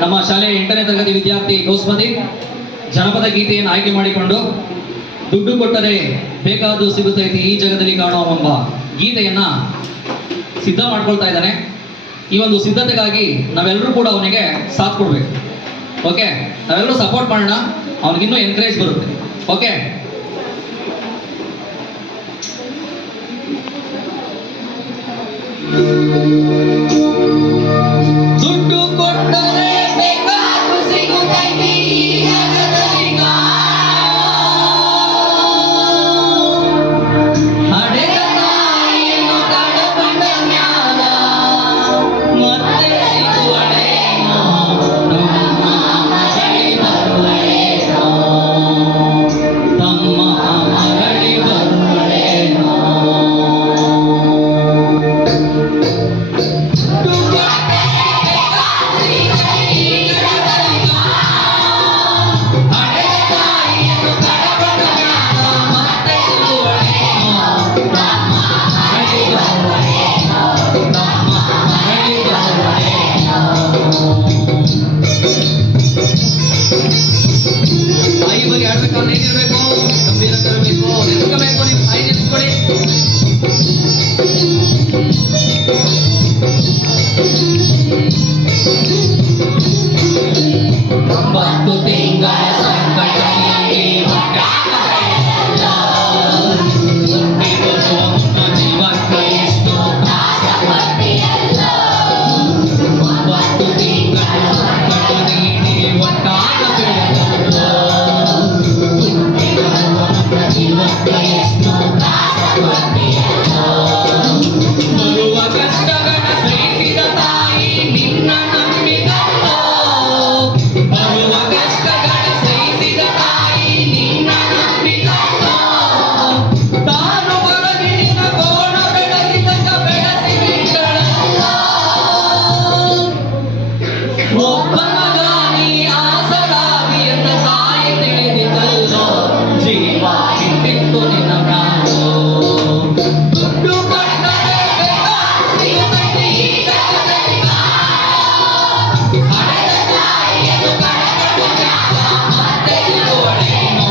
ನಮ್ಮ ಶಾಲೆಯ 8ನೇ ತರಗತಿ ವಿದ್ಯಾರ್ಥಿ ಗೌಸ್ಮತಿ ಜನಪದ ಗೀತೆಯನ್ನು ಆಯ್ಕೆ ಮಾಡಿಕೊಂಡು ದುಡ್ಡು ಕೊಟ್ಟರೆ ಬೇಕಾದ್ದು ಸಿಗುತ್ತೈತಿ ಈ ಜಗದಲ್ಲಿ ಕಾಣೋ ಎಂಬ ಗೀತೆಯನ್ನ ಸಿದ್ಧ ಮಾಡ್ಕೊಳ್ತಾ ಇದ್ದಾನೆ. ಈ ಒಂದು ಸಿದ್ಧತೆಗಾಗಿ ನಾವೆಲ್ಲರೂ ಕೂಡ ಅವನಿಗೆ ಸಾಥ್ ಕೊಡ್ಬೇಕು. ಓಕೆ, ನಾವೆಲ್ಲರೂ ಸಪೋರ್ಟ್ ಮಾಡೋಣ, ಅವನಿಗಿನ್ನೂ ಎನ್ಕರೇಜ್ ಬರುತ್ತೆ. ಓಕೆ, ದುಡ್ಡು ಕೊಟ್ಟರೆ ಬೇಕಾದ್ದು ಸಿಗುತ್ತೈತಿ ಜಗದಲ್ಲಿ ಹಡೆದ ತಾಯಿಯನ್ನು ತಡಕೊಂಡ ಜ್ಞಾನ ಮತ್ತೆ ಸಿಗುವಳೇನೋ ನಮ್ಮ ಮರಳಿ ಬರುವಳೇನೋ ತಮ್ಮ ಮರಳಿ ಬರುವಳೇನೋ. ತಾಯಿ ಬಗ್ಗೆ ಆಡ್ಬೇಕಾದ್ರೆ ಹೇಗಿರ್ಬೇಕು, ಗಂಭೀರತೆ ಇರಬೇಕು, ನೆನೆಸ್ಕೋಬೇಕು. ನೀವು ತಾಯಿ ನೆನೆಸ್ಕೊಳ್ಳಿ. ಒಂಬತ್ತು ತಿಂಗಳ ಸಂಕಟದಲ್ಲಿ ಜೀವಕ್ಕೆ ಎಷ್ಟು ಆಸಕ್ತಿಯಲ್ಲ. 9 ತಿಂಗಳ ಸಂಕಟದಲ್ಲಿ ಒಟ್ಟಾಗ ಬೆಳೆದಲ್ಲ. ಜೀವಕ್ಕೆ ಎಷ್ಟು ಆಸಕ್ತಿಯಲ್ಲ. ಬರುವ ಕಷ್ಟಗಳ ಸಹಿಸಿದ ತಾಯಿ ನಿನ್ನ ನಂಬಿದಲ್ಲ. ಬರುವ ಕಷ್ಟಗಳ ಸಹಿಸಿದ ತಾಯಿ ನಿನ್ನ ನಂಬಿದಲ್ಲ. ತಾನು ಹೊರಗಿನಿಂದ ಕೋಣ ಬೆಳೆಸಿದ ಬೆಳೆಸಿ ಬಿಟ್ಟಳಲ್ಲ. ಒಬ್ಬ ಮಗ ನೀ ಆಸರಾಗಿ ಅಂತ ತಾಯಿ ತಿಳಿದಿದ್ದಲ್ಲೋ. ಜೀವ ಹಿಂದಿತ್ತು ನಿನ್ನ ಪ್ರಾಣೋ. ದುಡ್ಡು ಕೊಟ್ಟರೆ ಬೇಕಾದ್ದು ಸಿಗುತ್ತೈತಿ ಈ ಜಗದಲ್ಲಿ ಹಡೆದ ತಾಯಿಯನ್ನು ಕಳೆದ ಜ್ಞಾನ ಮತ್ತೆ ಸಿಗುವಳೇನೋ.